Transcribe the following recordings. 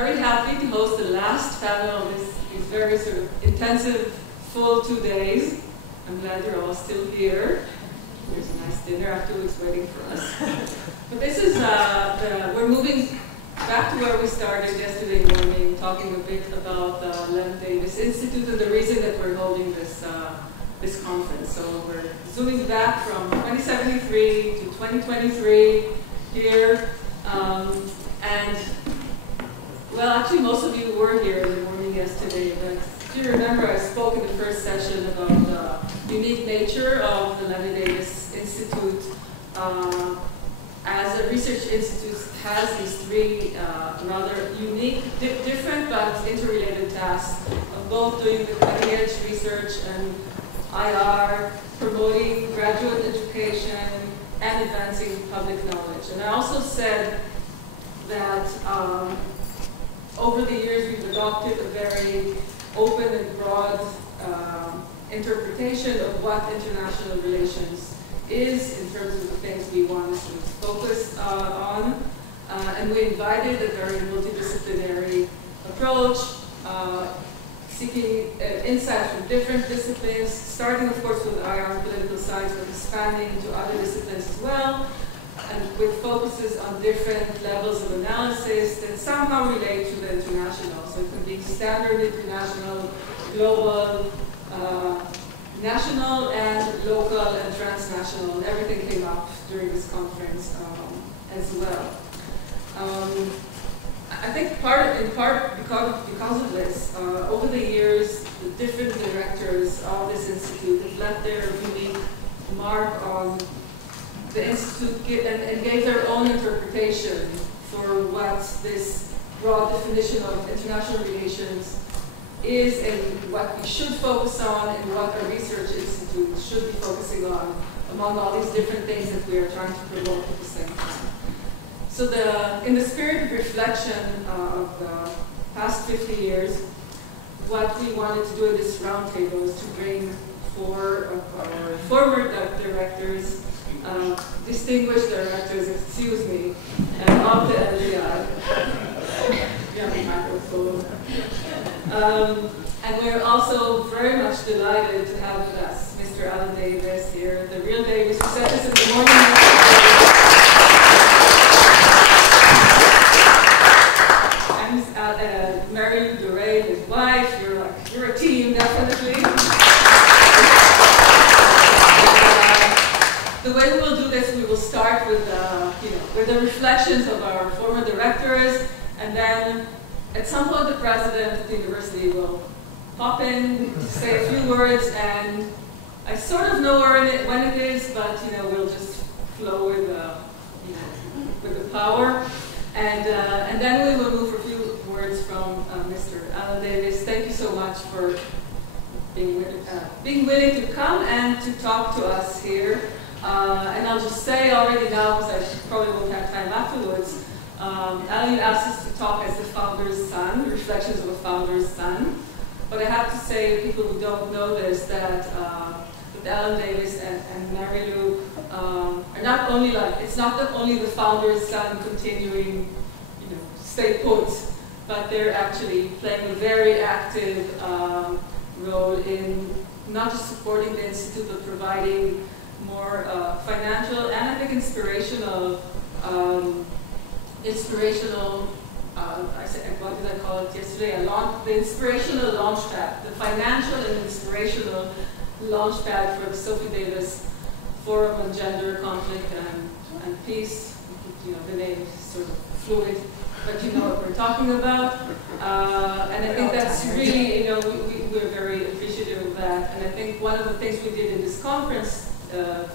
very happy to host the last panel of these very sort of intensive, full 2 days. I'm glad you're all still here. There's a nice dinner afterwards waiting for us. But this is, we're moving back to where we started yesterday morning, talking a bit about the Leonard Davis Institute and the reason that we're holding this conference. So we're zooming back from 2073 to 2023 here. And, well, actually most of you were here in the morning yesterday, but if you remember, I spoke in the first session about the unique nature of the Leonard Davis Institute. As a research institute, has these three rather unique, different but interrelated tasks of both doing the cutting-edge research and IR, promoting graduate education, and advancing public knowledge. And I also said that over the years we've adopted a very open and broad interpretation of what international relations is in terms of the things we want to focus on. And we invited a very multidisciplinary approach, seeking insights from different disciplines, starting of course with IR and political science, but expanding into other disciplines as well, and with focuses on different levels of analysis that somehow relate to the international. So it can be standard international, global, national and local and transnational, and everything came up during this conference as well. I think in part because of this, over the years, the different directors of this institute have left their unique mark on the institute and gave their own interpretation for what this broad definition of international relations is and what we should focus on and what a research institute should be focusing on among all these different things that we are trying to promote at the same time. So in the spirit of reflection of the past 50 years, what we wanted to do in this roundtable is to bring four of our former directors, distinguished directors, excuse me, of the LDI. Microphone. And we're also very much delighted to have with us Mr. Alan Davis here, the real Davis, who said this in the morning. And Mary Duray, his wife, you're a team, definitely. The way we will do this, we will start with the reflections of our former directors, and then at some point the president of the university will pop in to say a few words, and I sort of know when it is, but we'll just flow with the power, and then we will move for a few words from Mr. Alan Davis. Thank you so much for being willing to come and to talk to us here. And I'll just say already now, because I probably won't have time afterwards, Alan asked us to talk as the founder's son, reflections of a founder's son. But I have to say, people who don't know this, that Alan Davis and Mary Lou are not only it's not only the founder's son continuing, stay put, but they're actually playing a very active role in not just supporting the institute, but providing more financial and I think inspirational, I said, what did I call it yesterday? The inspirational launch pad, the financial and inspirational launch pad for the Sophie Davis Forum on Gender, Conflict, and Peace. The name is sort of fluid, but you know what we're talking about. And I think that's really, we're very appreciative of that. And I think one of the things we did in this conference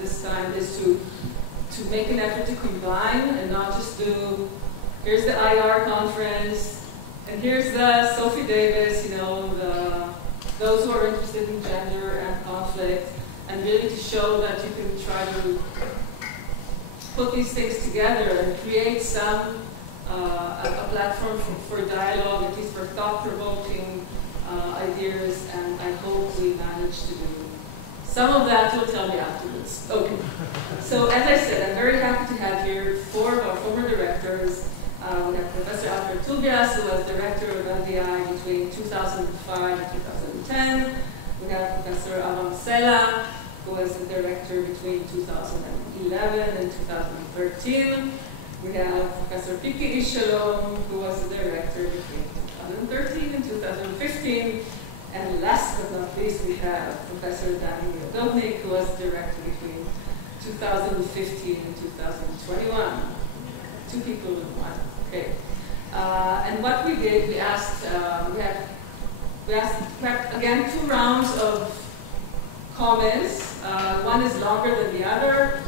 this time is to make an effort to combine and not just do, here's the IR conference, and here's the Sophie Davis, those who are interested in gender and conflict, and really to show that you can try to put these things together and create a platform for dialogue, at least for thought-provoking ideas, and I hope we manage to do some of that. You'll tell me afterwards. Okay. So as I said, I'm very happy to have here four of our former directors. We have Professor Alfred Tobias, who was director of LDI between 2005 and 2010. We have Professor Aram Sela, who was the director between 2011 and 2013. We have Professor Piki Ishalom, who was the director between 2013 and 2015. And last but not least, we have Professor Danny Yodovnik, who was director between 2015 and 2021. Two people in one. Okay. And what we did, we asked again 2 rounds of comments. One is longer than the other.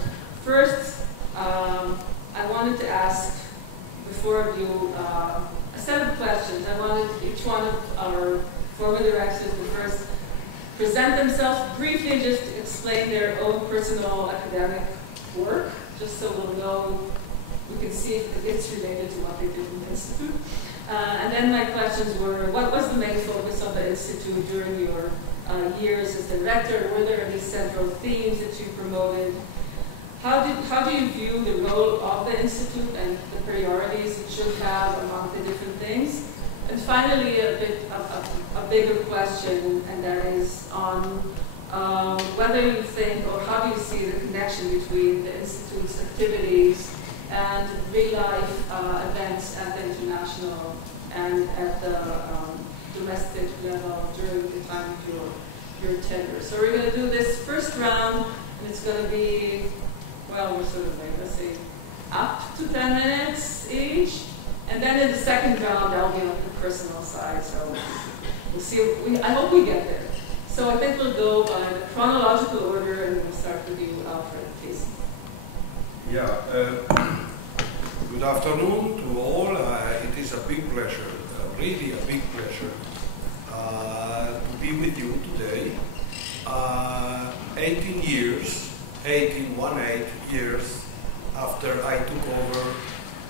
First, I wanted to ask before you a set of questions. I wanted each one of our former directors to first present themselves briefly and just explain their own personal academic work, just so we'll know, we can see if it's related to what they did in the Institute. And then my questions were, what was the main focus of the Institute during your years as director? Were there any central themes that you promoted? How do you view the role of the Institute and the priorities it should have among the different things? And finally, a bigger question, and that is on whether you think, or how do you see the connection between the Institute's activities and real-life events at the international and at the domestic level during the time of your tenure. So we're going to do this first round, and it's going to be, well, we're sort of like, let's say, up to 10 minutes each. And then in the second round, I'll be on the personal side. So we'll see. I hope we get there. So I think we'll go by the chronological order, and we'll start with you, Alfred, please. Yeah. Good afternoon to all. It is a big pleasure, really a big pleasure, to be with you today. 18 years after I took over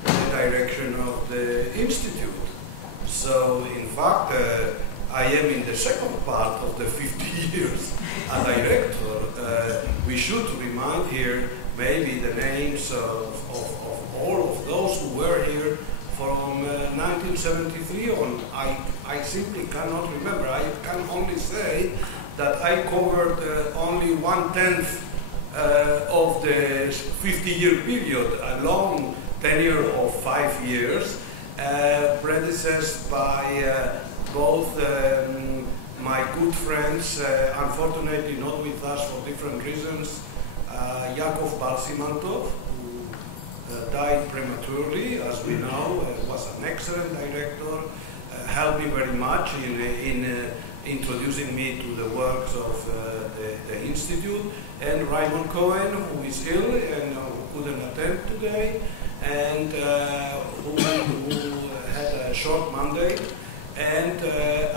the direction of the Institute. So, in fact, I am in the second part of the 50 years a director. We should remind here maybe the names of all of those who were here from 1973 on. I simply cannot remember. I can only say that I covered only 1/10 of the 50-year period, a long tenure of 5 years, predecessed by both my good friends, unfortunately not with us for different reasons, Yakov Barsimantov, who died prematurely, as we know, was an excellent director, helped me very much in introducing me to the works of the Institute, and Raymond Cohen, who is ill and who couldn't attend today, and who had a short mandate, and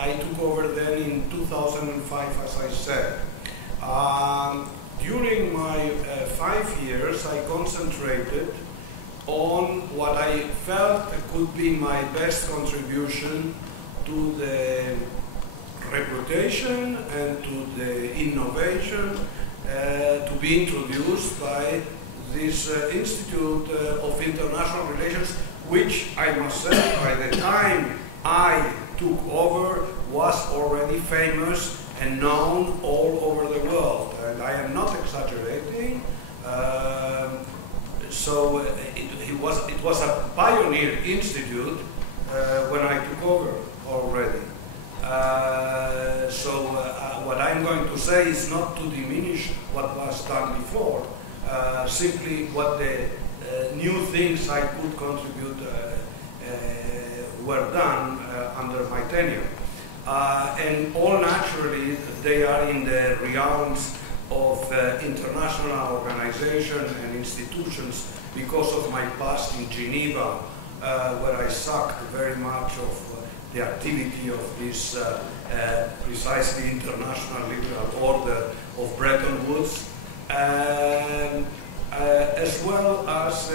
I took over then in 2005, as I said. During my 5 years, I concentrated on what I felt could be my best contribution to the reputation and to the innovation to be introduced by this Institute of International Relations, which I must say, by the time I took over, was already famous and known all over the world. And I am not exaggerating. So it was a pioneer institute when I took over already. What I'm going to say is not to diminish what was done before, simply what the new things I could contribute were done under my tenure. And all naturally, they are in the realms of international organizations and institutions because of my past in Geneva, where I sucked very much of the activity of this precisely international liberal order of Bretton Woods, as well as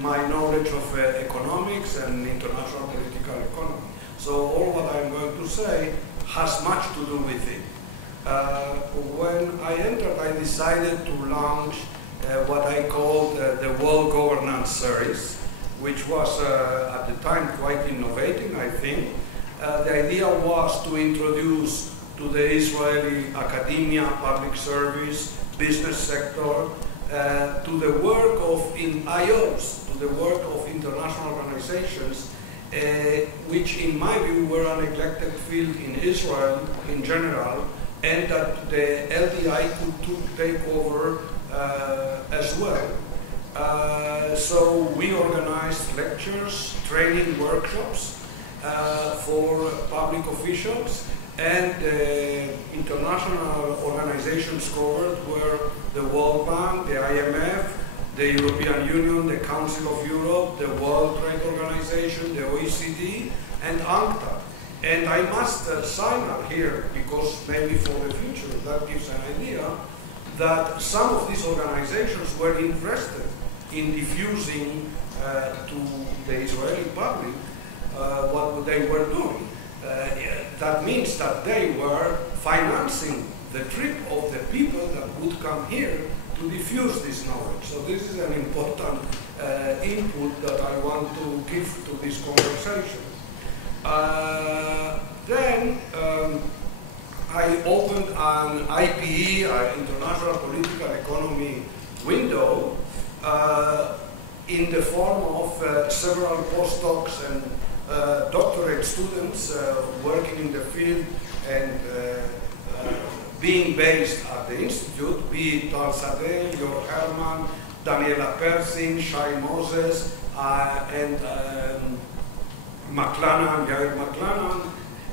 my knowledge of economics and international political economy. So all what I'm going to say has much to do with it. When I entered, I decided to launch what I called the World Governance Series, which was at the time quite innovating, I think. The idea was to introduce to the Israeli academia, public service, business sector, to the work of IOs, to the work of international organizations, which in my view were a neglected field in Israel in general, and that the LDI could take over as well. So we organized lectures, training workshops for public officials, and international organizations covered were the World Bank, the IMF, the European Union, the Council of Europe, the World Trade Organization, the OECD, and UNCTAD. And I must sign up here, because maybe for the future that gives an idea, that some of these organizations were interested in diffusing to the Israeli public what they were doing. That means that they were financing the trip of the people that would come here to diffuse this knowledge. So this is an important input that I want to give to this conversation. Then I opened an IPE, International Political Economy window, in the form of several postdocs and doctorate students working in the field and being based at the institute, be it Tal Sadeh, Yor Herman, Daniela Persin, Shai Moses, and Yair McLennan.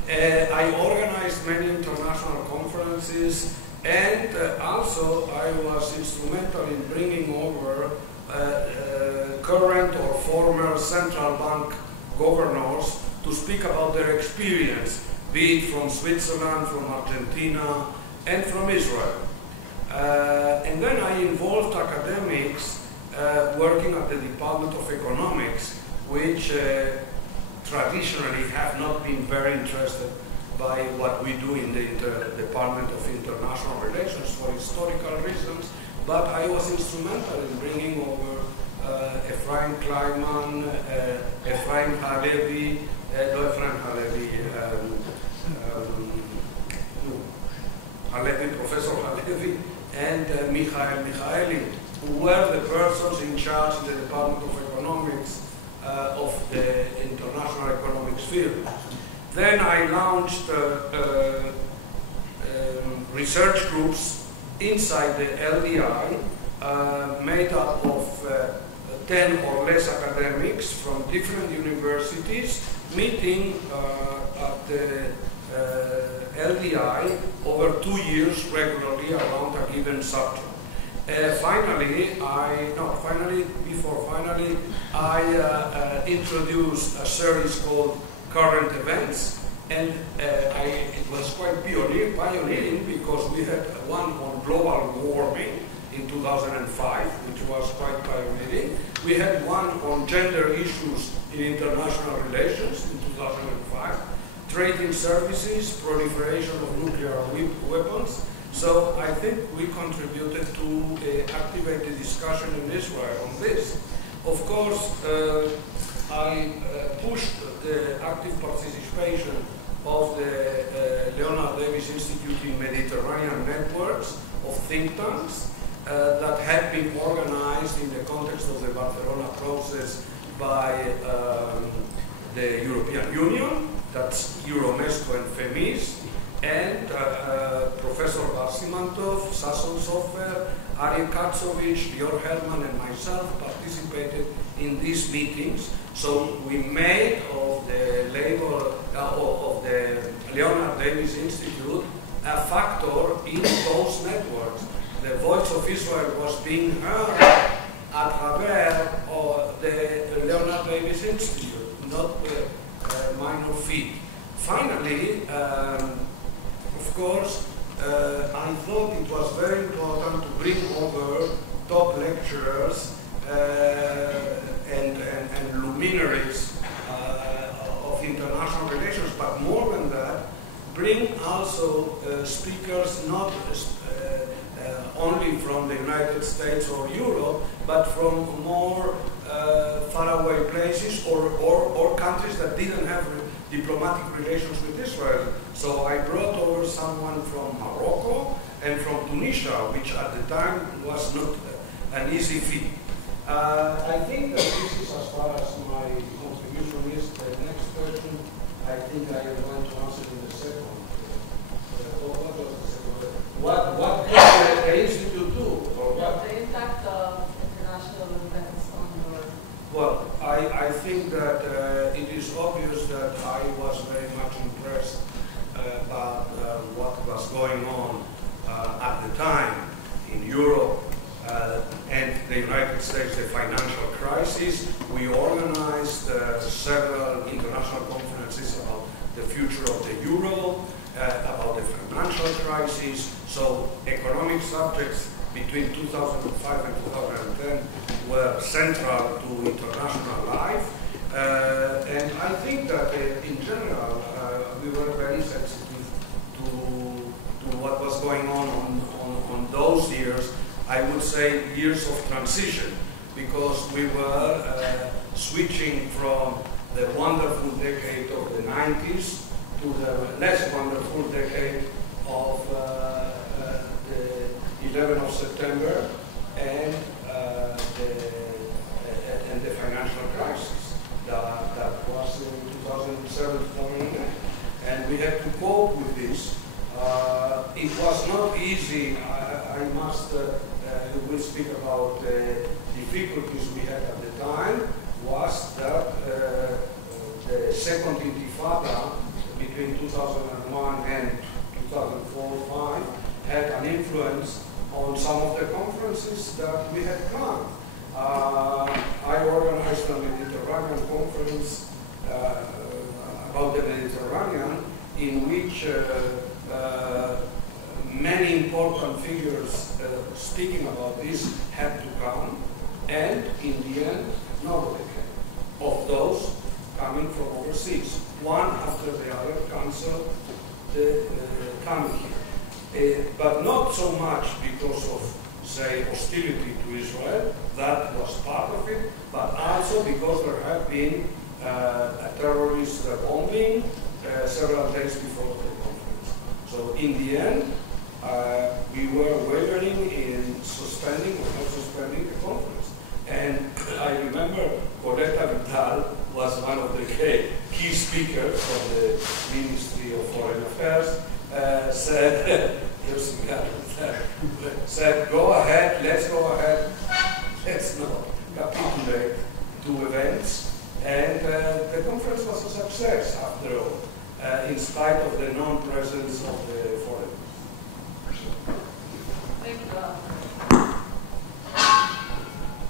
I organized many international conferences, and also I was instrumental in bringing over current or former central bank governors to speak about their experience, be it from Switzerland, from Argentina, and from Israel. And then I involved academics working at the Department of Economics, which traditionally have not been very interested by what we do in the Department of International Relations for historical reasons, but I was instrumental in bringing over Ephraim Kleiman, Ephraim Halevi, Professor Halevi, and Michael Michaeli, who were the persons in charge in the Department of Economics of the international economics field. Then I launched research groups inside the LDI, made up of 10 or less academics from different universities, meeting at the LDI over 2 years regularly around a given subject. Finally, I introduced a series called Current Events, and it was quite pioneering because we had one on global warming in 2005, which was quite pioneering. We had one on gender issues in international relations in 2005, trading services, proliferation of nuclear weapons. So I think we contributed to activate the discussion in Israel on this. Of course, I pushed the active participation of the Leonard Davis Institute in Mediterranean networks of think tanks that had been organized in the context of the Barcelona process by the European Union, that's Euromesco and FEMIS, and Professor Barsimantov, Sasson Sofer, Ari Katsovich, Yor Herman, and myself participated in these meetings. So we made of the Leonard Davis Institute a factor in those networks. The voice of Israel was being heard at travers of the Leonard Davis Institute, not the minor feat. Finally, of course, I thought it was very important to bring over top lecturers and luminaries of international relations, but more than that, bring also speakers not only from the United States or Europe, but from more faraway places or countries that didn't have diplomatic relations with Israel. So I brought over someone from Morocco and from Tunisia, which at the time was not an easy feat. I think that this is as far as my contribution is. The next question, I think I am going to answer in the second. What was the second? What did the Institute do? Or what? The impact of international events on your... Well, I think that it is obvious that I was very much impressed about what was going on at the time in Europe and the United States, the financial crisis. We organized several international conferences about the future of the euro, about the financial crisis. So economic subjects between 2005 and 2010 were central to international life. And I think that in general, we were very sensitive to what was going on those years. I would say years of transition, because we were switching from the wonderful decade of the 90s to the less wonderful decade of the 11th of September and the financial crisis that was in 2007-2009. And we had to cope with this. It was not easy. I must will speak about the difficulties we had at the time. Was that the second Intifada between 2001 and 2004-05 had an influence on some of the conferences that we had planned. I organized a Mediterranean conference about the Mediterranean, in which many important figures speaking about this had to come, and in the end, nobody came. Of those coming from overseas, one after the other canceled coming here. But not so much because of, say, hostility to Israel, that was part of it, but also because there had been a terrorist bombing several days before the conference. So in the end, we were wavering in suspending or not suspending the conference. And I remember Coletta Vidal was one of the key speakers from the Ministry of Foreign Affairs, said, go ahead, let's go ahead, let's not capitulate to events. And the conference was a success after all, in spite of the non-presence of the foreigners. Thank you.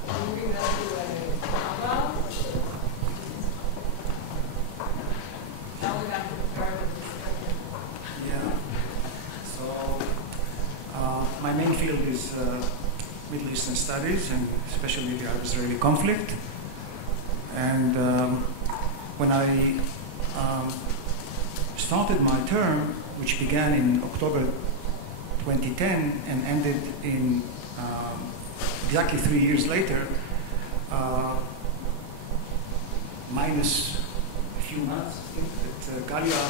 Moving on to Alba. Now we have to prepare the discussion. Yeah. So my main field is Middle Eastern studies, and especially the Arab-Israeli conflict. And when I started my term, which began in October 2010 and ended in exactly 3 years later, minus a few months, I think, that Galia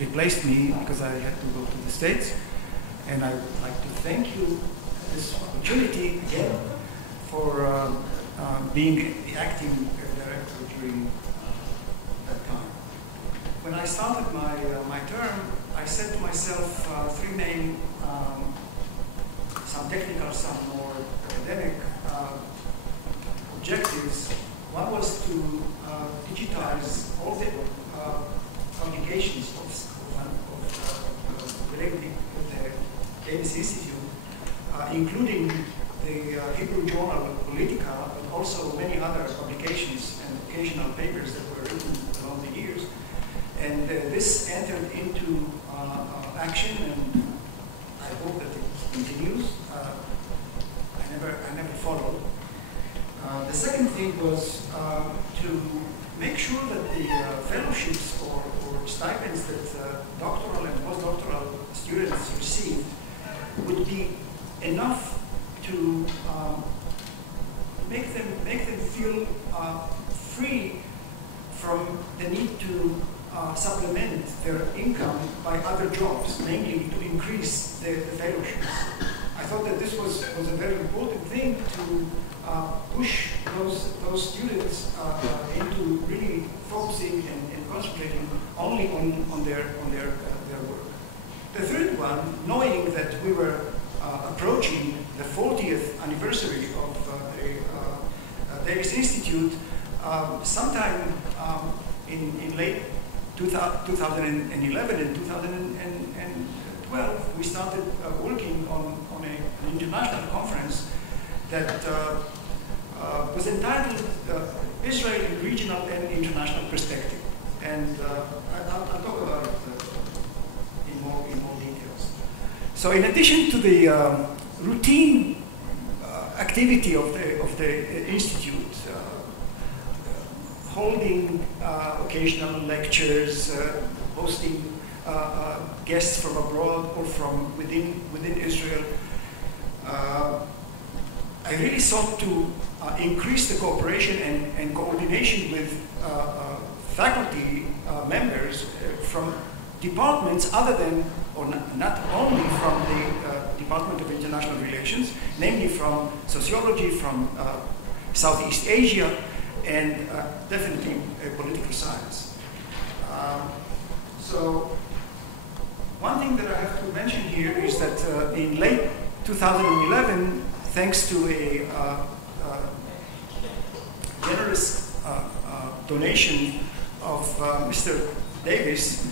replaced me because I had to go to the States. And I would like to thank you for this opportunity again for being the acting director during that time. When I started my term, I said to myself three main, some technical, some more academic objectives. One was to digitize all the publications related with the Davis Institute, including the Hebrew journal Politica, but also many other publications and occasional papers that were written along the years. And this entered into action, and I hope that it continues. I never followed. The second thing was to make sure that the fellowships or stipends that doctoral and postdoctoral students received would be enough to make them supplement their income by other jobs, namely to increase the fellowships. I thought that this was a very important thing to push those students into really focusing and concentrating only on their work. The third one, knowing that we were approaching the 40th anniversary of the Davis Institute, sometime in late 2011 and 2012, we started working on an international conference that was entitled Israel in Regional and International Perspective. And I'll talk about it in more details. So in addition to the routine activity of the Institute, holding occasional lectures, hosting guests from abroad or from within Israel, I really sought to increase the cooperation and coordination with faculty members from departments other than, or not only from the Department of International Relations, namely from sociology, from Southeast Asia, and definitely political science. So one thing that I have to mention here is that in late 2011, thanks to a generous donation of Mr. Davis,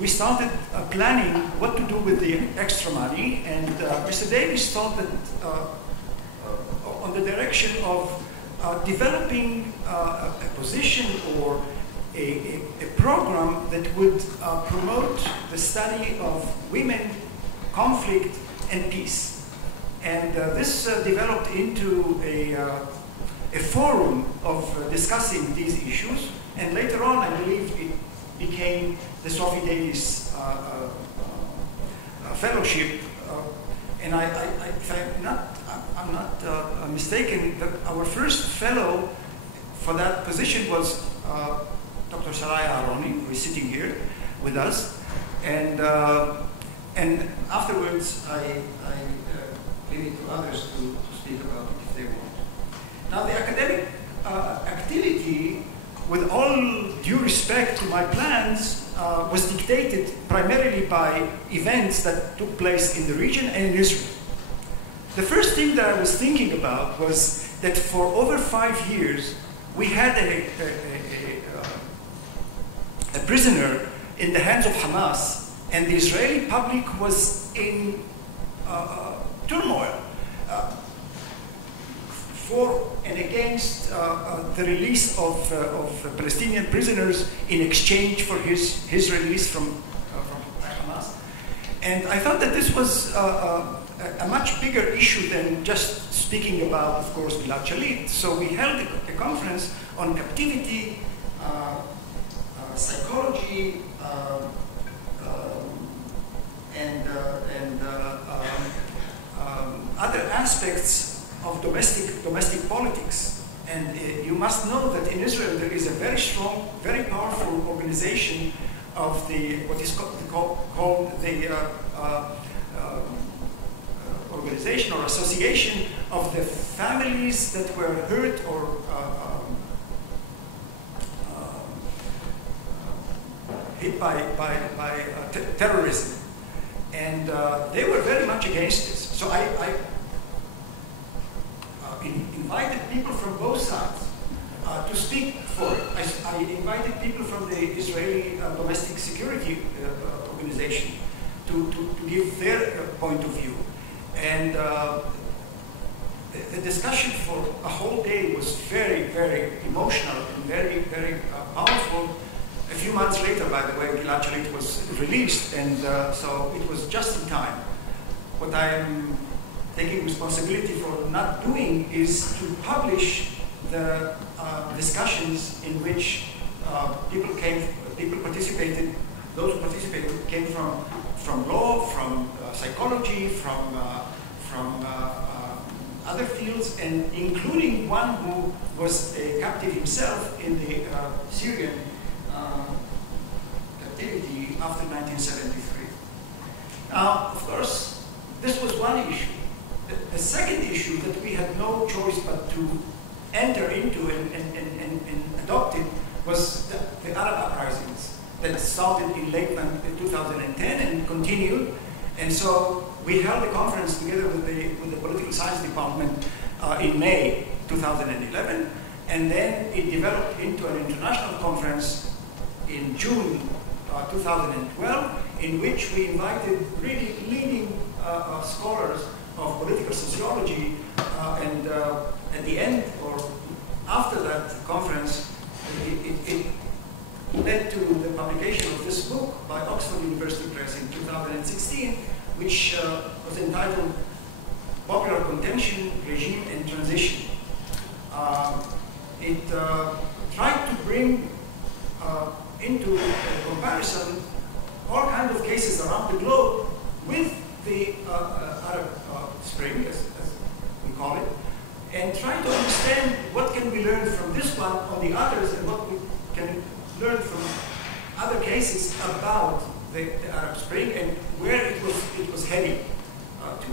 we started planning what to do with the extra money, and Mr. Davis thought that on the direction of developing a position or a program that would promote the study of women, conflict, and peace. And this developed into a forum of discussing these issues, and later on, I believe it became the Sophie Davis Fellowship. And if I'm not mistaken, our first fellow for that position was Dr. Saraya Aroni, who is sitting here with us. And afterwards, I leave it to others to speak about it if they want. Now, the academic activity, with all due respect to my plans, was dictated primarily by events that took place in the region and in Israel. The first thing that I was thinking about was that for over 5 years, we had a prisoner in the hands of Hamas, and the Israeli public was in turmoil for and against the release of Palestinian prisoners in exchange for his release from Hamas. And I thought that this was a much bigger issue than just speaking about, of course, Gilad Shalit. So we held a conference on captivity, psychology, and other aspects of domestic politics. And you must know that in Israel there is a very strong, very powerful organization of the what is called the organization or association of the families that were hurt or hit by terrorism, and they were very much against this. So I invited people from both sides to speak for it. I invited people from the Israeli Domestic Security Organization to give their point of view. And the discussion for a whole day was very, very emotional and very, very powerful. A few months later, by the way, Gilad Shalit was released, and so it was just in time. What I am taking responsibility for not doing is to publish the discussions in which people participated. Those who participated came from law, from psychology, from other fields, and including one who was a captive himself in the Syrian activity after 1973. Now, of course, this was one issue. The second issue that we had no choice but to enter into and adopt it was the Arab uprisings that started in late 2010 and continued. And so we held a conference together with the Political Science Department in May 2011, and then it developed into an international conference in June 2012, in which we invited really leading scholars of political sociology, and at the end or after that conference, it led to the publication of this book by Oxford University Press in 2016, which was entitled Popular Contention, Regime and Transition. It tried to bring into a comparison all kinds of cases around the globe with the Arab Spring, as we call it, and try to understand what can we learn from this one on the others, and what we can learn from other cases about the Arab Spring and where it was heading to.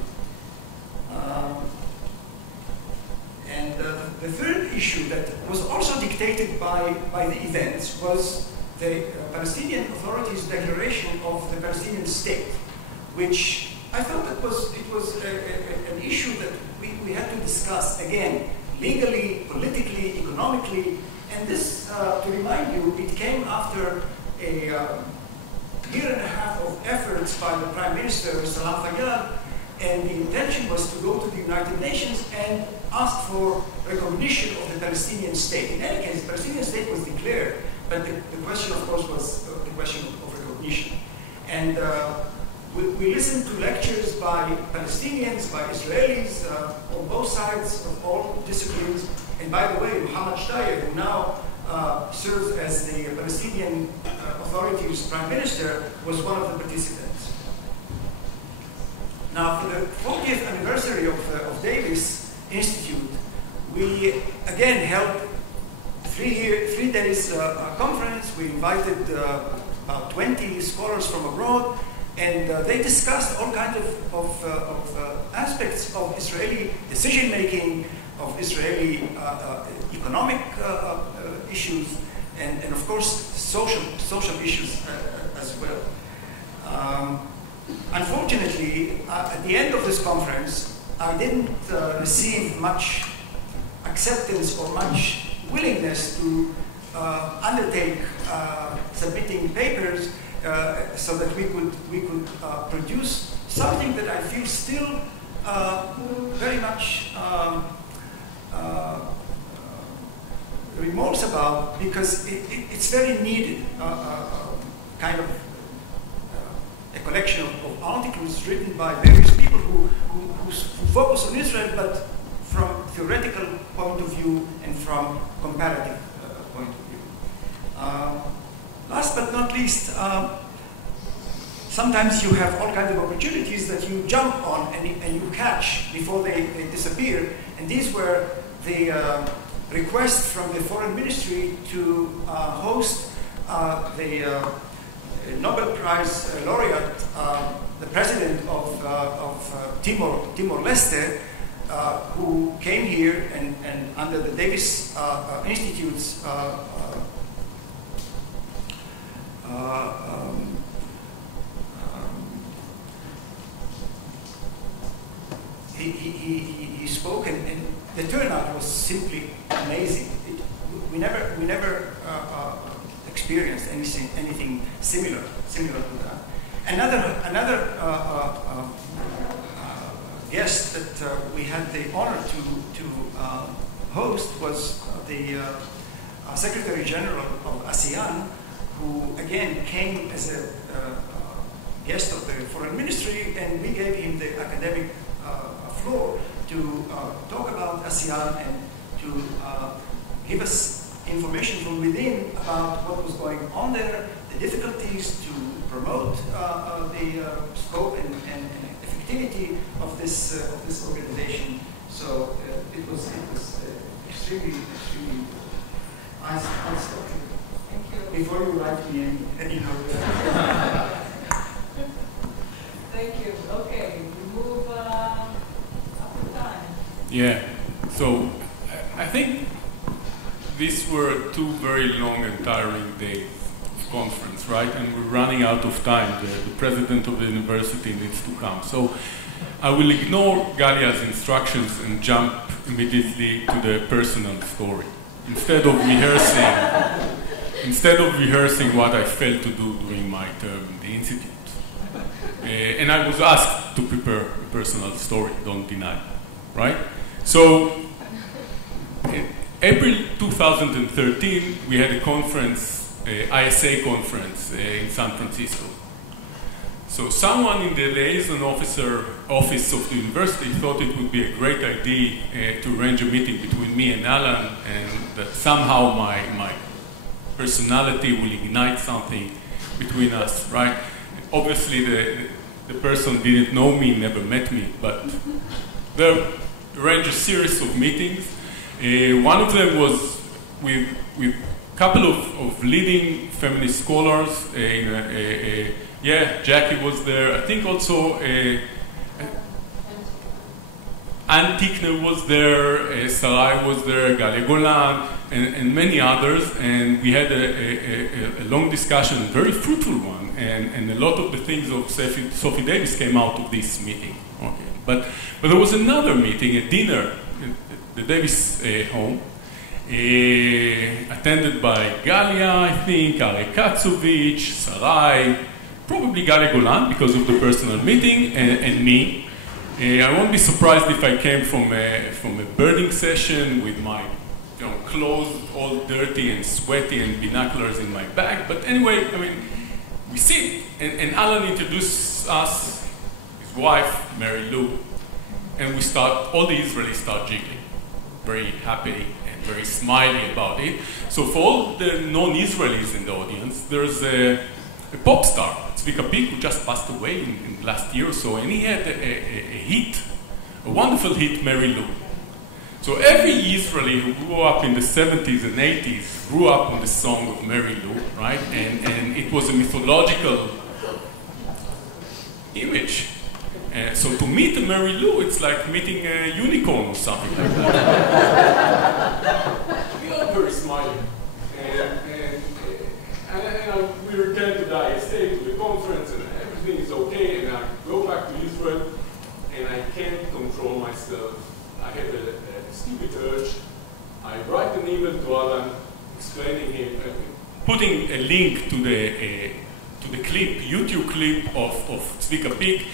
And the third issue that was also dictated by the events was the Palestinian Authority's declaration of the Palestinian state, which I thought it was an issue that we had to discuss, again, legally, politically, economically. And this, to remind you, it came after a year and a half of efforts by the Prime Minister, Salam Fayyad, and the intention was to go to the United Nations and ask for recognition of the Palestinian state. In any case, the Palestinian state was declared, but the question, of course, was the question of recognition. And we listened to lectures by Palestinians, by Israelis, on both sides of all disciplines. And by the way, Mohammed Shtayyeh, who now serves as the Palestinian Authority's Prime Minister, was one of the participants. Now, for the 40th anniversary of Davis Institute, we again held 3 days conference. We invited about 20 scholars from abroad, and they discussed all kinds of aspects of Israeli decision-making, of Israeli economic issues, and of course social issues as well. Unfortunately, at the end of this conference, I didn't receive much acceptance or much willingness to undertake submitting papers so that we could produce something that I feel still very much remorse about, because it's very needed, kind of a collection of articles written by various people who focus on Israel, but from theoretical point of view and from comparative point of view. Last but not least, sometimes you have all kinds of opportunities that you jump on and you catch before they disappear. And these were the request from the Foreign Ministry to host the Nobel Prize laureate, the president of Timor-Leste, who came here and under the Davis Institute's he spoke, and the turnout was simply amazing. We never experienced anything similar to that. Another guest that we had the honor to host was the Secretary General of ASEAN, who again came as a guest of the Foreign Ministry, and we gave him the academic floor to talk about ASEAN and to give us information from within about what was going on there, the difficulties to promote the scope and effectivity of this organization. So it was extremely nice. Thank you. before you write me any Thank you. Okay, we move up to time. Yeah, so I think these were 2 very long and tiring days of conference, right? And we're running out of time. The president of the university needs to come. So I will ignore Galia's instructions and jump immediately to the personal story. Instead of rehearsing what I failed to do during my term in the institute. And I was asked to prepare a personal story, don't deny, right? So, in April 2013, we had a conference, ISA conference in San Francisco. So someone in the liaison office of the university thought it would be a great idea to arrange a meeting between me and Alan, and that somehow my personality will ignite something between us, right? Obviously, the person didn't know me, never met me, but they arranged a series of meetings. One of them was with a couple of leading feminist scholars. Jackie was there. I think also Anne Tickner was there, Sarai was there, Galia Golan, and many others. And we had a long discussion, a very fruitful one. And a lot of the things of Sophie Davis came out of this meeting. Okay. But there was another meeting, a dinner at the Davis home, attended by Galia, I think, Ari Katsovich, Sarai, probably Galia Golan because of the personal meeting, and me. I won't be surprised if I came from a birding session with my clothes all dirty and sweaty and binoculars in my bag. But anyway, I mean, we sit, and Alan introduced us, his wife, Mary Lou, and all the Israelis start jiggling. Very happy and very smiley about it. So for all the non-Israelis in the audience, there's a pop star, Tzvika Pik, who just passed away in last year or so, and he had a wonderful hit, Mary Lou. So every Israeli who grew up in the 70s and 80s grew up on the song of Mary Lou, right? And it was a mythological image. So to meet a Mary Lou, it's like meeting a unicorn or something like that. We are very smiling. And we return to the ISA, to the conference, and everything is okay. And I go back to Israel, and I can't control myself. I have a stupid urge. I write an email to Alan, explaining him, putting a link to the clip, YouTube clip of Tzvika Pik,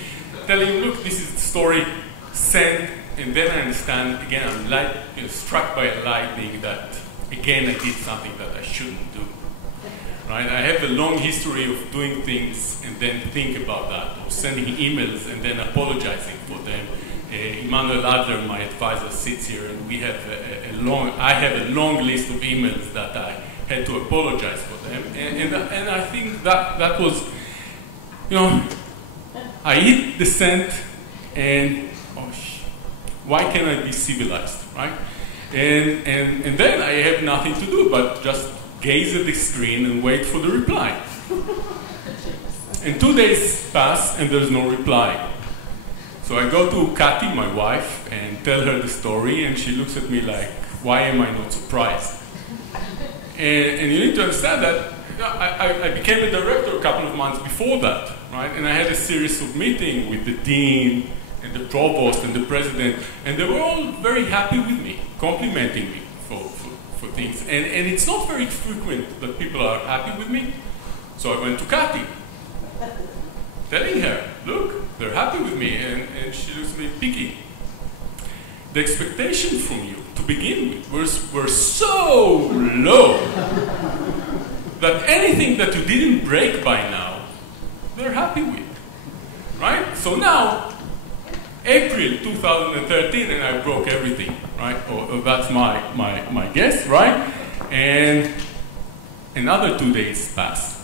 telling him, look, this is the story, send, and then I understand, again, I'm struck by a lightning that, again, I did something that I shouldn't do. Right? I have a long history of doing things and then think about that, or sending emails and then apologizing for them. Emmanuel Adler, my advisor, sits here, and we have I have a long list of emails that I had to apologize for them, and I think that was, I hit the send, and why can't I be civilized, right? And then I have nothing to do but just gaze at the screen and wait for the reply. And 2 days pass, and there's no reply. So I go to Kati, my wife, and tell her the story, and she looks at me like, why am I not surprised? And you need to understand that I became a director a couple of months before that, right? And I had a series of meetings with the dean and the provost and the president, and they were all very happy with me, complimenting me for things. And it's not very frequent that people are happy with me. So I went to Kati, telling her, look, they're happy with me, and she looks at me, Piki. The expectations from you, to begin with, were so low that anything that you didn't break by now, they're happy with, right? So now, April 2013, and I broke everything, right? Or that's my guess, right? And another 2 days pass.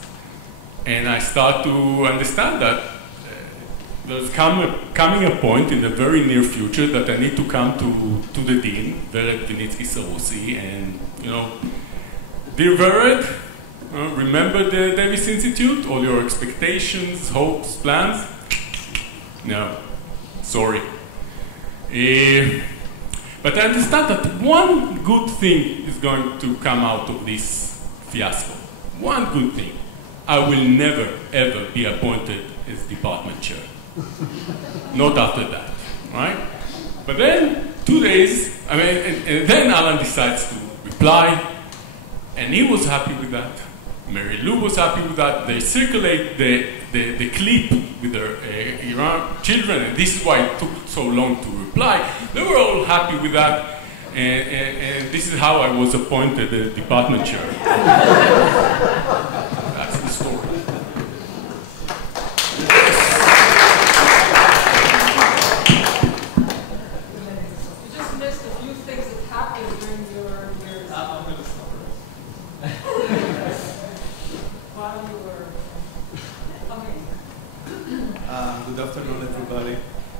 And I start to understand that there's coming a point in the very near future that I need to come to the dean, Vered Vinitsky Sarusi, and, dear Vered, Remember the Davis Institute? All your expectations, hopes, plans? No. Sorry. But I understand that one good thing is going to come out of this fiasco. One good thing. I will never, ever be appointed as department chair. Not after that, right? But then, 2 days, and then Alan decides to reply, and he was happy with that. Mary Lou was happy with that. They circulate the clip with their Iran children, and this is why it took so long to reply. They were all happy with that, and this is how I was appointed the department chair. That's the story. You just missed a few things that happened during your years. While you were coming. Good afternoon, everybody.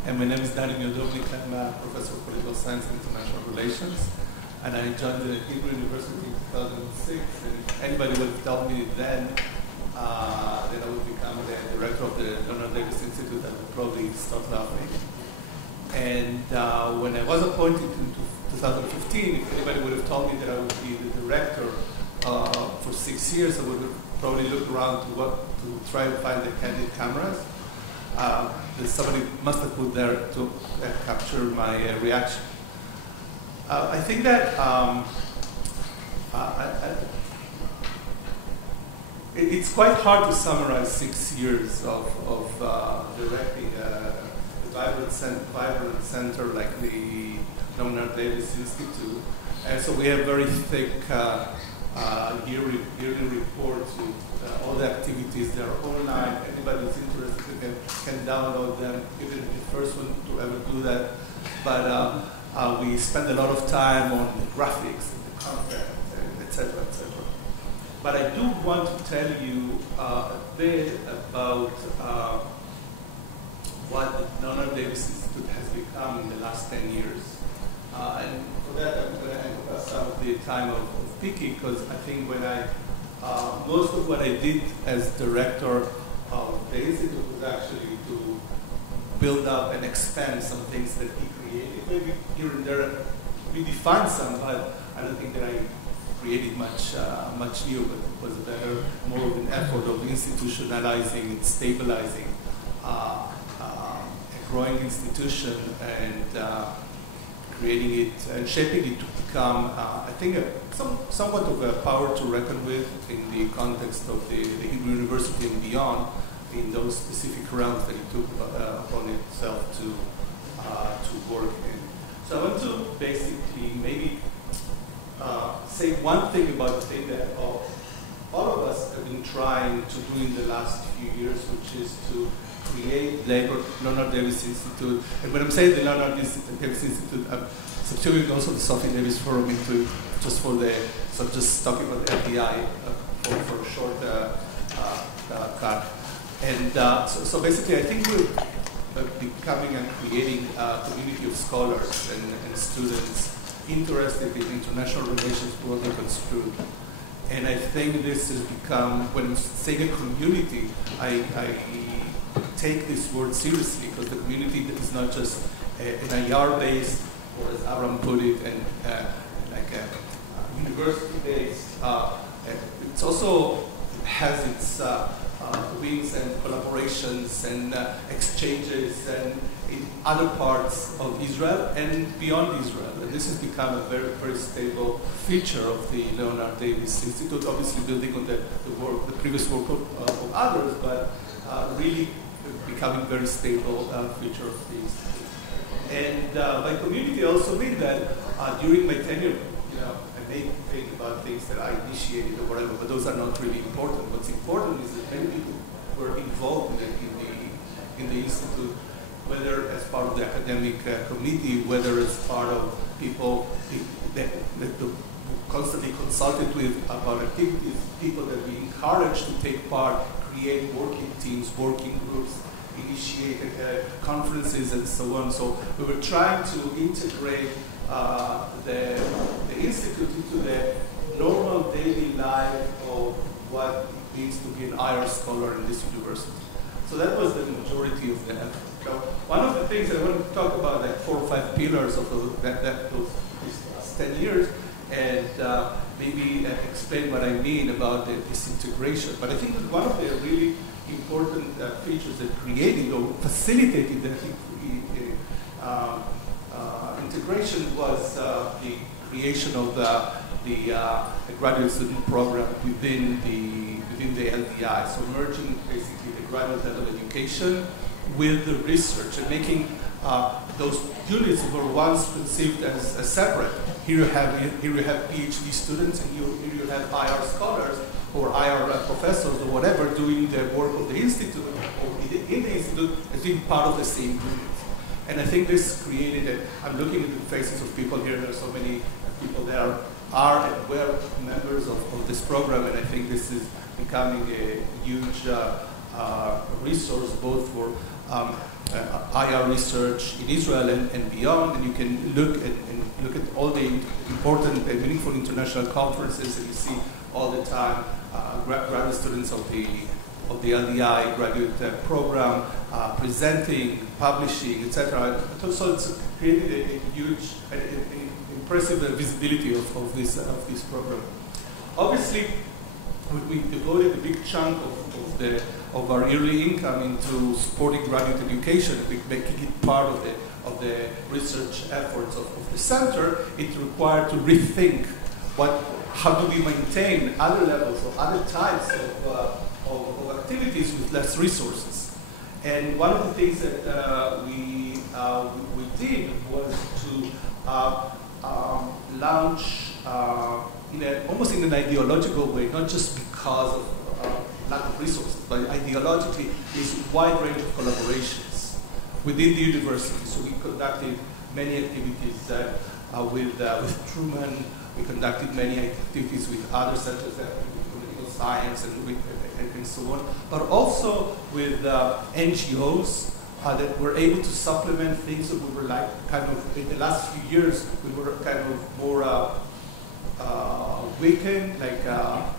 And my name is Dani Miodovnik. I'm a professor of political science and international relations. And I joined the Hebrew University in 2006. And if anybody would have told me then that I would become the director of the Leonard Davis Institute, I would probably start laughing. And when I was appointed in 2015, if anybody would have told me that I would be the director for 6 years, I would have probably looked around to try to find the candid cameras. That somebody must have put there to capture my reaction. I think that it's quite hard to summarize 6 years of directing a vibrant center like the Leonard Davis Institute. And so we have very thick yearly reports with all the activities. They are online. Anybody who's interested can download them, even the first one to ever do that. But we spend a lot of time on the graphics and the content, et cetera, et cetera. But I do want to tell you a bit about what the Leonard Davis Institute has become in the last 10 years. And for that, I'm going to end some of the time of speaking, because I think when most of what I did as director of the Institute was actually to build up and expand some things that he created. Maybe here and there we defined some, but I don't think that I created much new, but it was more of an effort of institutionalizing and stabilizing a growing institution and creating it and shaping it to become, I think, somewhat of a power to reckon with in the context of the Hebrew University and beyond, in those specific realms that it took upon itself to work in. So I want to basically maybe say one thing about the thing that all of us have been trying to do in the last few years, which is to create Leonard Davis Institute. And when I'm saying the Leonard Davis Institute, I'm substituting also the Sophie Davis Forum into just talking about the FDI for a short cut. And so basically, I think we're becoming and creating a community of scholars and students interested in international relations broadly construed. And I think this has become, when I'm saying a community, I take this word seriously, because the community is not just an IR-based, or as Abraham put it, and like a university-based. It also has its wings and collaborations and exchanges and in other parts of Israel and beyond Israel. And this has become a very, very stable feature of the Leonard Davis Institute, obviously building on the previous work of others, but really becoming a very stable feature of the Institute. And by community, I also mean that during my tenure, I may think about things that I initiated or whatever, but those are not really important. What's important is that many people were involved in the Institute, whether as part of the academic committee, whether as part of people that constantly consulted with about activities, people that we encouraged to take part, create working teams, working groups, initiated conferences and so on. So we were trying to integrate the Institute into the normal daily life of what it means to be an IR scholar in this university. So that was the majority of the effort. So one of the things I want to talk about, like 4 or 5 pillars of those last 10 years, and maybe explain what I mean about this integration. But I think that one of the really important features that created or facilitated the integration was the creation of the graduate student program within the LDI. So merging basically the graduate level education with the research and making those units that were once conceived as separate. Here you have PhD students, and here you have IR scholars or IR professors or whatever doing the work of the institute or in the institute as being part of the same unit. And I think this created I'm looking at the faces of people here. There are so many people that are and were members of this program, and I think this is becoming a huge resource both for IR research in Israel and beyond. And you can look at all the important and meaningful international conferences that you see all the time. Graduate students of the LDI graduate program presenting, publishing, etc. So it's created a huge, impressive visibility of this program. Obviously, we devoted a big chunk of our yearly income into supporting graduate education, making it part of the research efforts of the center. It required to rethink how do we maintain other levels or other types of activities with less resources. And one of the things that we did was to launch almost in an ideological way, not just because of lack of resources, but ideologically, this wide range of collaborations within the university. So we conducted many activities with Truman. We conducted many activities with other centers, political science and so on, but also with NGOs that were able to supplement things that we were like kind of, in the last few years, we were kind of more weakened, like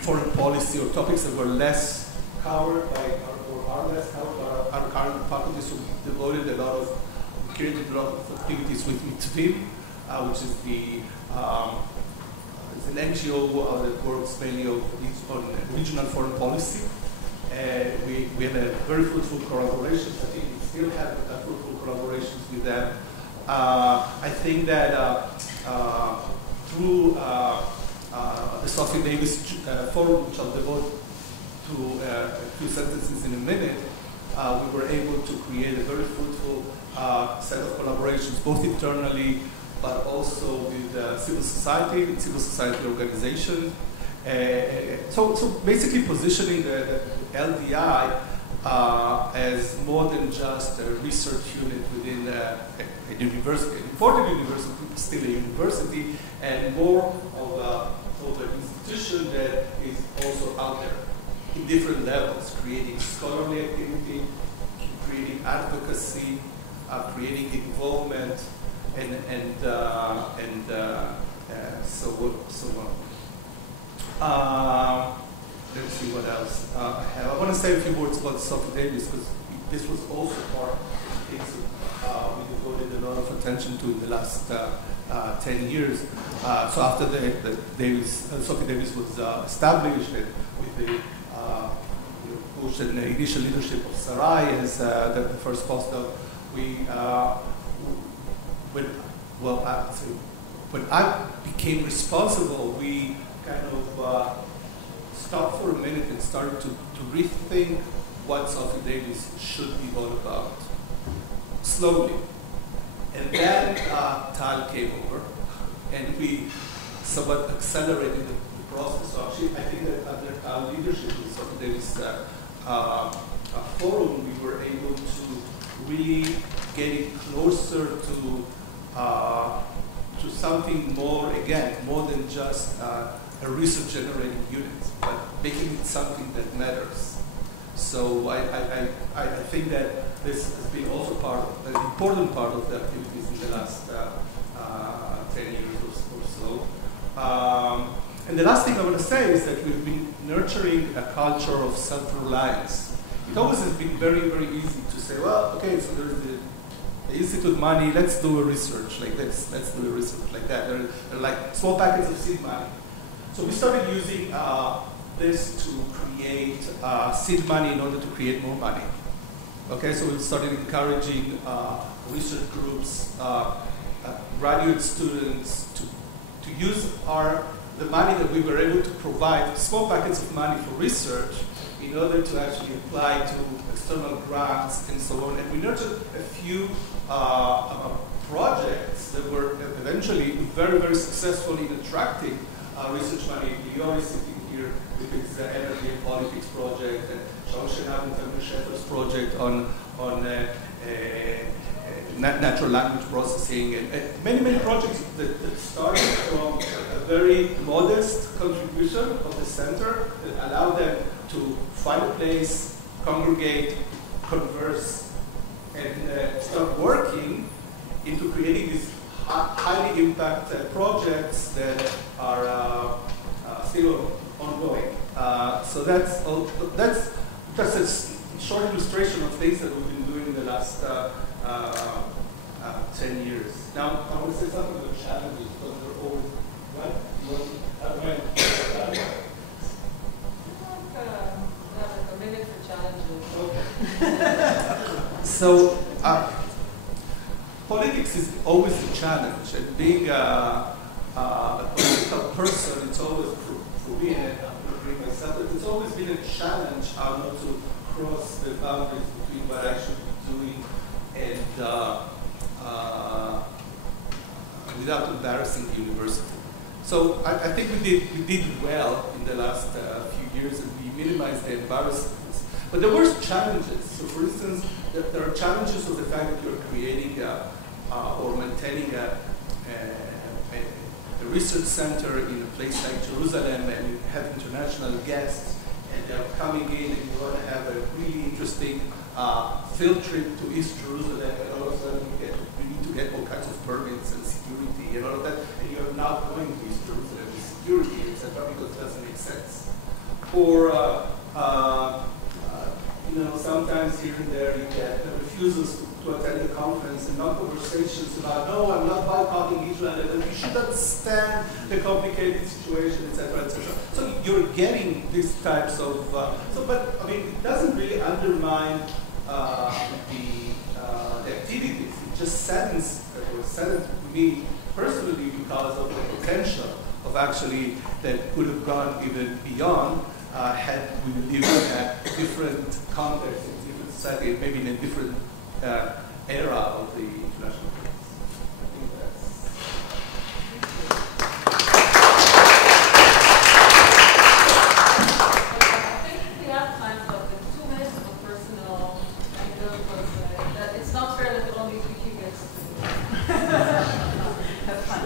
foreign policy or topics that were less covered by, or are less covered by our current faculty. So we devoted created a lot of activities with Mitvim, which is it's an NGO that works mainly on regional foreign policy. We had a very fruitful collaboration. I think we still have fruitful collaborations with them. I think that through the Sophie Davis Forum, which I'll devote to a few sentences in a minute, we were able to create a very fruitful set of collaborations, both internally but also with civil society organizations. So basically positioning the LDI as more than just a research unit within a university, an important university, but still a university, and more of an institution that is also out there in different levels, creating scholarly activity, creating advocacy, creating involvement, and so on. Let's see what else I have. I want to say a few words about Sophie Davis, because this was also part of the things that we devoted a lot of attention to in the last 10 years. So after Sophie Davis was established, and with the push and the initial leadership of Sarai as the first postdoc, when I became responsible, we kind of stopped for a minute and started to rethink what Sophie Davis should be all about, slowly. And then Tal came over, and we somewhat accelerated the process. So actually, I think that under Tal leadership in Sophie Davis forum, we were able to really get it closer to something more, again, more than just a research-generating unit, but making it something that matters. So I think that this has been also an important part of the activities in the last 10 years or so. And the last thing I want to say is that we've been nurturing a culture of self-reliance. It always has been very, very easy to say, well, okay, so there's the institute money, let's do a research like this, let's do a research like that. There are like small packets of seed money. So we started using this to create seed money in order to create more money. Okay, so we started encouraging research groups, graduate students to use the money that we were able to provide, small packets of money for research, in order to actually apply to external grants and so on. And we nurtured a few projects that were eventually very, very successful in attracting research money. Leonard is sitting here with his energy and politics project, and Shawshanab and Tamir Sheffer's project on natural language processing, and many, many projects that started from a very modest contribution of the center that allowed them to find a place, congregate, converse, and start working into creating these highly impact projects that are still ongoing. So that's a short illustration of things that we've been doing in the last 10 years. Now, I want to say something about challenges, because they're always, right? A minute for challenges. Okay. So, politics is always a challenge, and being a political person, it's always, for me, and I'm going to myself, it's always been a challenge how not to cross the boundaries between what I should be doing and without embarrassing the university. So I think we did well in the last few years, and we minimized the embarrassments. But there were challenges. So for instance, there are challenges of the fact that you're creating or maintaining a research center in a place like Jerusalem, and you have international guests, and they're coming in, and you want to have a really interesting field trip to East Jerusalem, and all of a sudden you need to get all kinds of permits and security and all of that, and you're not going to East Jerusalem with security, etc., because it doesn't make sense. Or sometimes here and there you get refusals to attend the conference and not conversations about, no, I'm not boycotting Israel, and you should understand the complicated situation, etc., etc. So you're getting these types of, but I mean, it doesn't really undermine the activities. It just saddens me personally because of the potential of actually that could have gone even beyond had we lived in a different context, in a different society, maybe in a different era of the international peace. I think that's... I think we have time for 2 minutes of a personal anecdote, that it's not fair that only Vicky gets to have fun.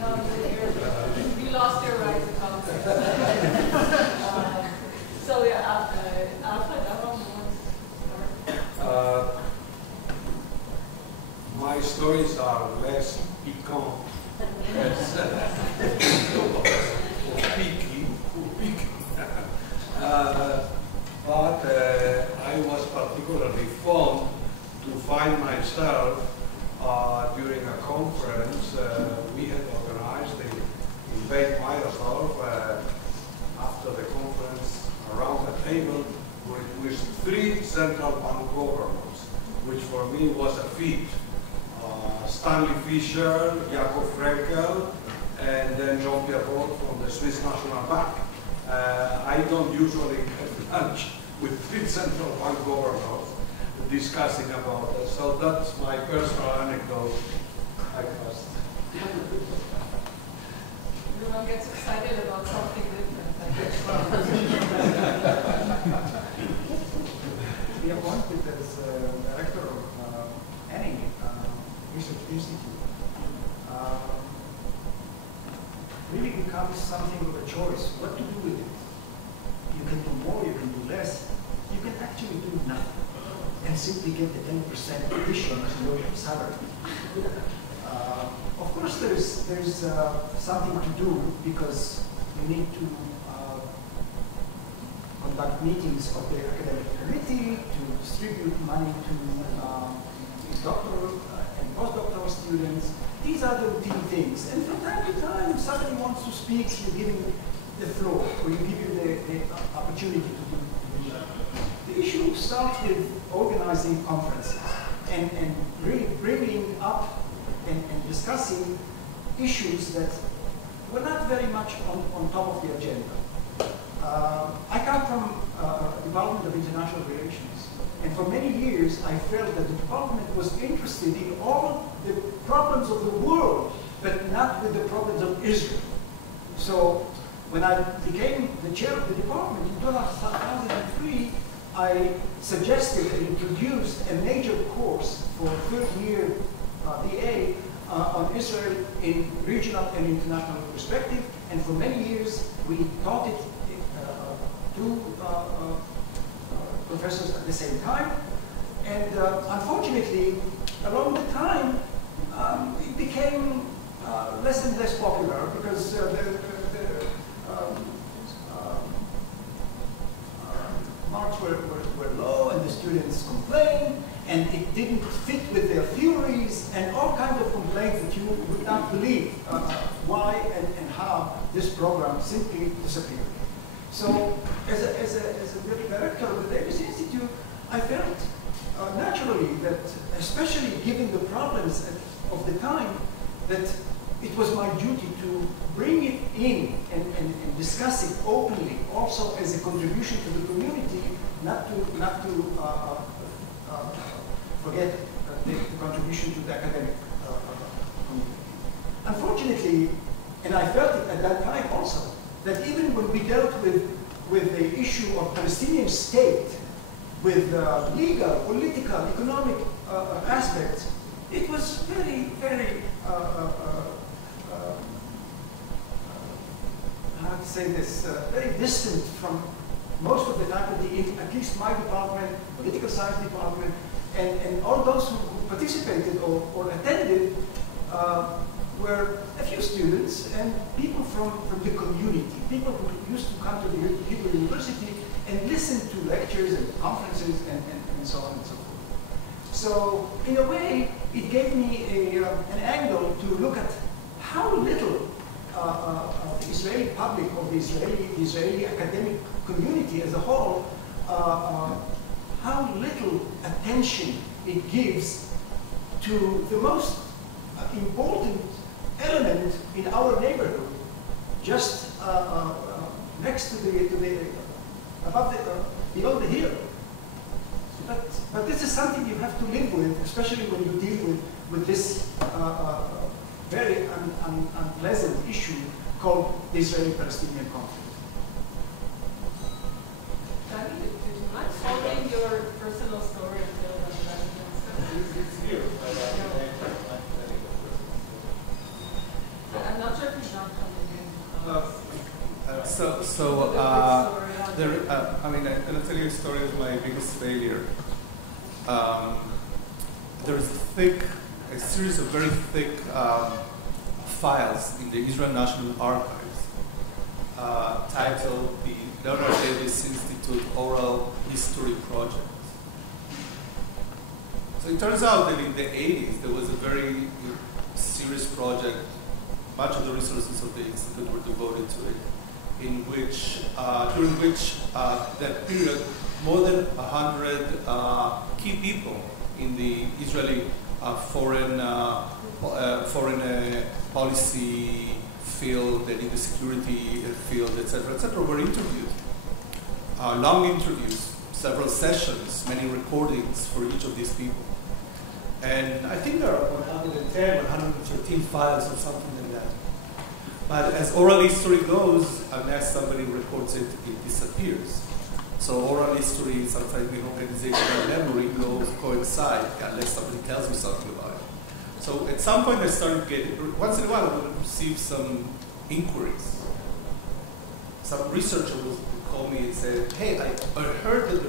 No, you lost your right to comment. So yeah, Alfred, my stories are less piquant, less picky, but I was particularly fond to find myself during a conference we had organized in Beit Meyerhof after the conference around the table with 3 central bank governors, which for me was a feat. Stanley Fischer, Jakob Frenkel, and then Jean-Pierre Roth from the Swiss National Bank. I don't usually have lunch with 3 central bank governors discussing about it. So that's my personal anecdote, I guess. Everyone gets excited about something different. The appointment as director of any research institute really becomes something of a choice. What to do with it? You can do more, you can do less. You can actually do nothing and simply get the 10% addition to your salary. Of course, there's something to do because you need to conduct meetings of the academic committee, to distribute money to doctoral and postdoctoral students. These are the routine things. And from time to time, if somebody wants to speak, you give him the floor, or you give him the opportunity to do that. The issue starts with organizing conferences and really bringing up and discussing issues that were not very much on top of the agenda. I come from Department of International Relations, and for many years I felt that the department was interested in all the problems of the world, but not with the problems of Israel. So when I became the chair of the department in 2003, I suggested and introduced a major course for third year BA on Israel in regional and international perspective, and for many years we taught it to professors at the same time. And unfortunately, along the time, it became less and less popular because the marks were low and the students complained, and it didn't fit with their theories, and all kinds of complaints that you would not believe why and how this program simply disappeared. So, as a director of the Davis Institute, I felt naturally that, especially given the problems of the time, that it was my duty to bring it in and discuss it openly, also as a contribution to the community, not to forget the contribution to the academic community. Unfortunately, and I felt it at that time also, that even when we dealt with the issue of Palestinian state, with legal, political, economic aspects, it was very, very, how to say this, very distant from most of the faculty, at least my department, political science department, and all those who participated or attended were a few students and people from the community, people who used to come to the Hebrew University and listen to lectures and conferences and so on and so forth. So in a way, it gave me an angle to look at how little the Israeli public or the Israeli academic community as a whole, how little attention it gives to the most important element in our neighborhood, just next to beyond the hill. But this is something you have to live with, especially when you deal with this very unpleasant issue called the Israeli-Palestinian conflict. Danny, do you mind following your personal story until the residence? It's here. I'm not sure if he's not coming in. I'll tell you a story of my biggest failure. There is a series of very thick files in the Israel National Archives titled the Leonard Davis Institute Oral History Project. So it turns out that in the 80s there was a very serious project. Much of the resources of the institute were devoted to it, during which that period, more than 100 key people in the Israeli foreign policy field, and in the security field, etc., were interviewed. Long interviews, several sessions, many recordings for each of these people. And I think there are 110, 113 files or something like that. But as oral history goes, unless somebody records it, it disappears. So oral history, sometimes in organizational memory, coincide unless somebody tells me something about it. So at some point I started getting, once in a while I would receive some inquiries. Some researcher would call me and say, hey, I heard that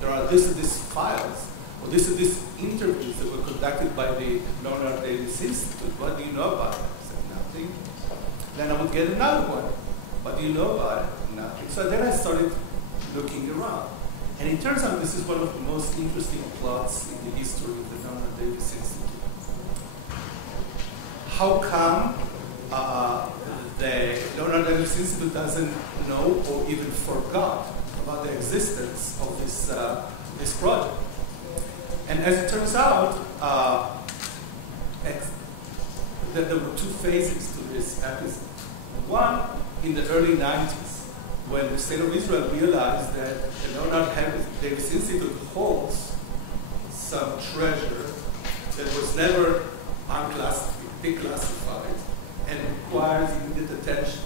there are this and this files, or this and this interviews that were conducted by the Leonard Davis Institute. What do you know about it? I said, nothing. Then I would get another one. What do you know about it? Nothing. So then I started looking around. And it turns out this is one of the most interesting plots in the history of the Leonard Davis Institute. How come the Leonard Davis Institute doesn't know or even forgot about the existence of this project? And as it turns out, there were two phases to this episode. One, in the early 90s, when the state of Israel realized that the Leonard Davis Institute holds some treasure that was never declassified and requires immediate attention.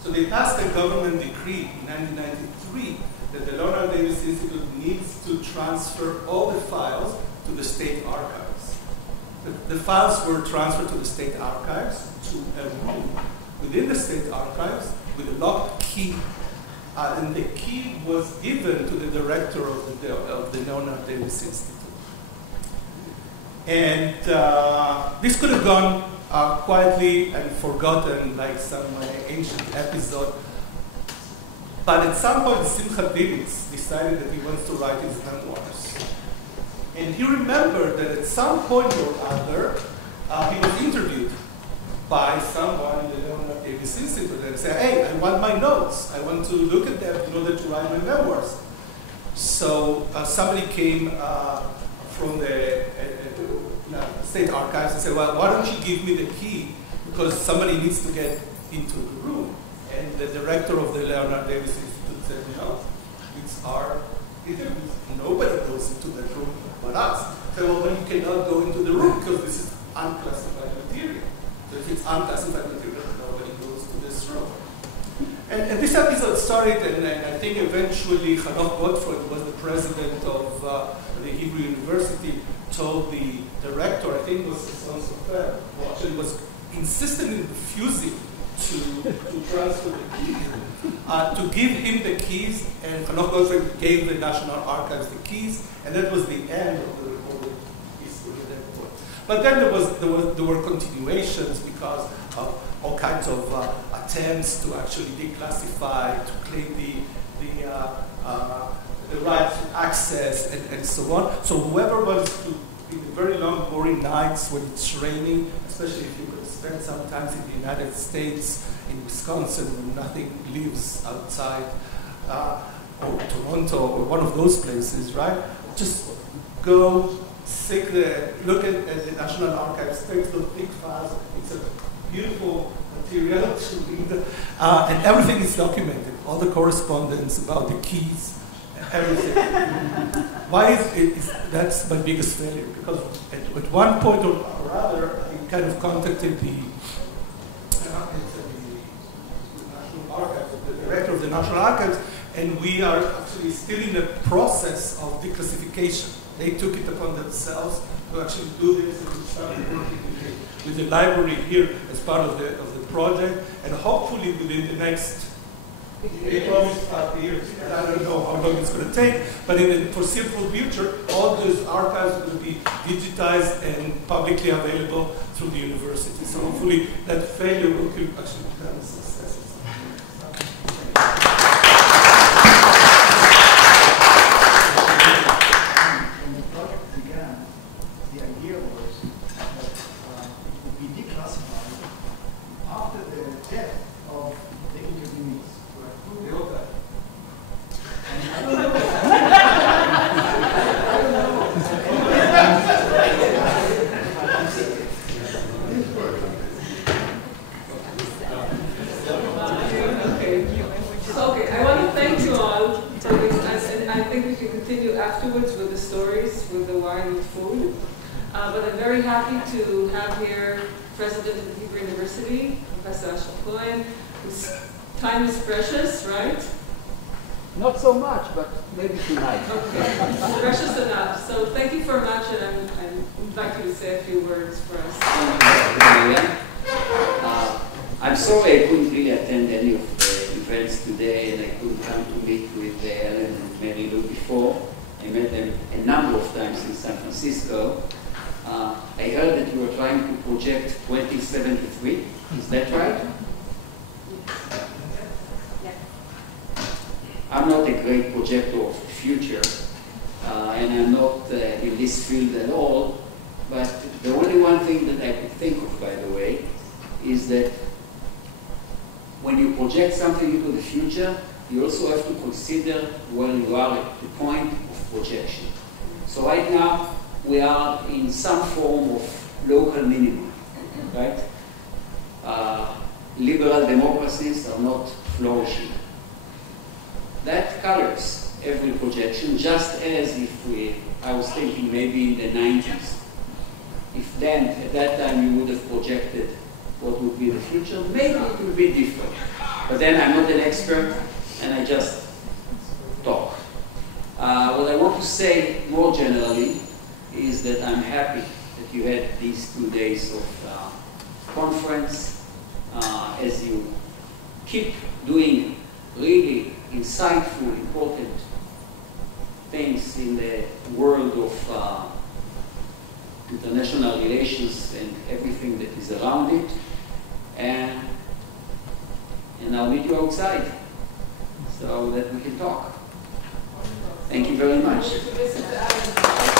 So they passed a government decree in 1993 that the Leonard Davis Institute needs to transfer all the files to the state archives. The files were transferred to the state archives to a room within the state archives with a locked key. And the key was given to the director of the Leonard Davis Institute. And this could have gone quietly and forgotten like some ancient episode. But at some point, Simcha Divitz decided that he wants to write his memoirs. And he remembered that at some point or other, he was interviewed by someone in the Leonard Davis Institute and said, hey, I want my notes. I want to look at them in order to write my memoirs. So somebody came from the state archives and said, well, why don't you give me the key? Because somebody needs to get into the room. And the director of the Leonard Davis Institute said, no, it's our interviews. Nobody goes into that room but us. So, well, then you cannot go into the room because this is unclassified material. So if it's unclassified material, nobody goes to this room. And this episode started, and I think eventually Hanoch Gottfried, who was the president of the Hebrew University, told the director, I think it was Son Sofer, who actually was insistent in refusing to transfer the keys, to give him the keys, and Hanoch Gottfried gave the National Archives the keys, and that was the end of the recorded history of that book. But then there were continuations because of all kinds of attempts to actually declassify, to claim the right to access, and so on. So whoever wants to, in the very long, boring nights when it's raining, especially if you could spend sometimes in the United States, in Wisconsin, when nothing lives outside, or Toronto, or one of those places, right? Just go, look at the National Archives, take the big files. It's a beautiful material to read, and everything is documented. All the correspondence about the keys, everything. Why is that's my biggest failure? Because at one point or other, I kind of contacted the director of the National Archives, and we are actually still in the process of declassification. They took it upon themselves to actually do this, and we started working with the library here as part of the project, and hopefully within the next 5 years, I don't know how long it's going to take, but in the foreseeable future, all those archives will be digitized and publicly available through the university. So hopefully that failure will actually become a success. When the project began, the idea was that it would be declassified after the death of the interviewees. They all died. And I don't know. Okay, I want to thank you all for this, and I think we can continue afterwards with the stories, with the wine and food. But I'm very happy to have here President of the Hebrew University, Professor Asher Cohen, whose time is precious, right? Not so much, but maybe tonight. Okay, precious enough. So thank you very much, and I invite you to say a few words for us. I'm sorry I couldn't really attend any of the events today, and I couldn't come to meet with Ellen and Mary Lou before. I met them a number of times in San Francisco. I heard that you were trying to project 2073. Is that right? projector of the future, and I'm not in this field at all, but the only one thing that I could think of, by the way, is that when you project something into the future, you also have to consider where you are at the point of projection. So right now, we are in some form of local minimum, right? Liberal democracies are not flourishing. That colors every projection, just as if I was thinking maybe in the 90s. If then, at that time, you would have projected what would be the future, maybe it would be different. But then I'm not an expert, and I just talk. What I want to say more generally is that I'm happy that you had these 2 days of conference. As you keep doing really insightful, important things in the world of international relations and everything that is around it. And I'll meet you outside so that we can talk. Thank you very much.